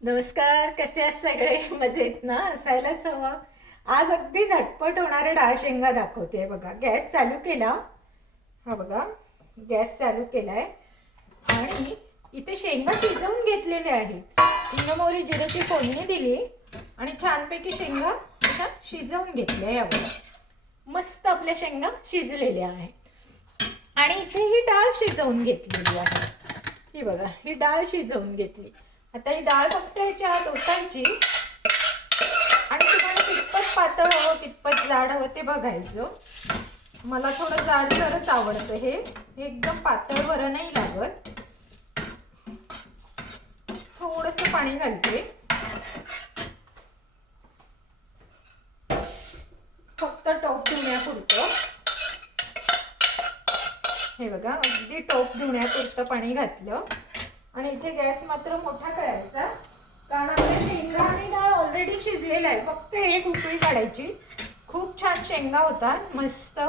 नमस्कार, कसे आहात सगळे? मजेत ना? असायलाच हवं. आज अगदी झटपट होणारे डाळ शेंगा दाखवते. बघा, गॅस चालू केला. हा बघा, गॅस चालू केलाय आणि इथे शेंगा शिजवून घेतलेल्या आहेत. हिंग मोहरी जिऱ्याची फोडणी दिली आणि छानपैकी शेंगा अशा शिजवून घेतल्या. या बघा, मस्त आपल्या शेंगा शिजलेल्या आहेत. आणि इथे ही डाळ शिजवून घेतलेली आहे. ही बघा, ही डाळ शिजवून घेतली. आता ही डाळ फक्त याच्या आत ओतायची आणि तुम्हाला कितपत पातळ हवं कितपत जाड हवं ते बघायचं. मला थोडं जाडसरच आवडतं. हे एकदम पातळ बरं नाही लागत. थोडंसं पाणी घालते, फक्त टोप धुण्यापुरतं. हे बघा, अगदी टोप धुण्यापुरतं पाणी घातलं आणि इथे गॅस मात्र मोठा करायचा, कारण आपल्या शेंगा आणि डाळ ऑलरेडी शिजलेला आहे. फक्त एक उकळी काढायची. खूप छान शेंगा होतात. मस्त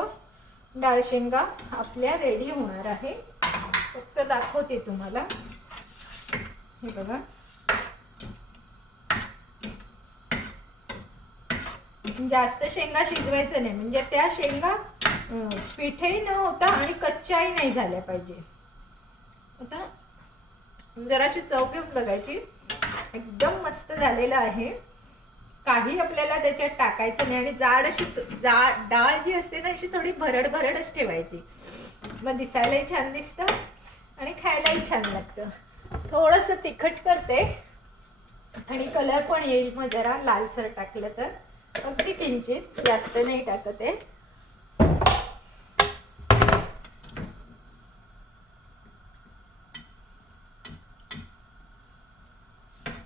डाळ शेंगा आपल्या रेडी होणार आहे. फक्त दाखवते तुम्हाला. हे बघा, जास्त शेंगा शिजवायचं नाही, म्हणजे त्या शेंगा पिठेही न होता आणि कच्च्याही नाही झाल्या पाहिजे. आता जराशी चव घेऊन बघायची. एकदम मस्त झालेलं आहे. काही आपल्याला त्याच्यात टाकायचं नाही आणि जाड अशी डाळ जी असते ना, अशी थोडी भरड भरडच ठेवायची. मग दिसायलाही छान दिसतं आणि खायलाही छान लागतं. थोडंसं तिखट करते आणि कलर पण येईल मग जरा लालसर टाकलं तर. अगदी किंचित, जास्त नाही टाकत आहे.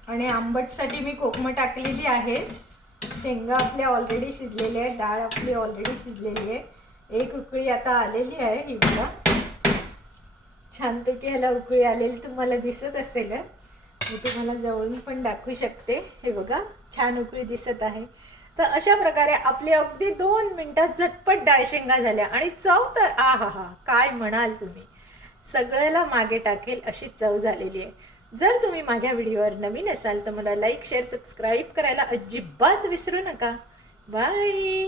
आणि आंबटसाठी मी कोकम टाकलेली आहे. शेंगा आपल्या ऑलरेडी शिजलेल्या आहेत. डाळ आपली ऑलरेडी शिजलेली आहे. एक उकळी आता आलेली आहे. ही बघा, छानपैकी ह्याला उकळी आलेली तुम्हाला दिसत असेल. मी तुम्हाला जवळून पण दाखवू शकते. हे बघा, छान उकळी दिसत आहे. तर अशा प्रकारे आपले अगदी 2 मिनिटात झटपट डाळ शेंगा झाल्या आणि चव तर हा काय म्हणाल तुम्ही, सगळ्याला मागे टाकेल अशी चव झालेली आहे. जर तुम्ही माझ्या व्हिडिओवर नवीन असाल तर मला लाईक शेअर सबस्क्राईब करायला अजिबात विसरू नका. बाय.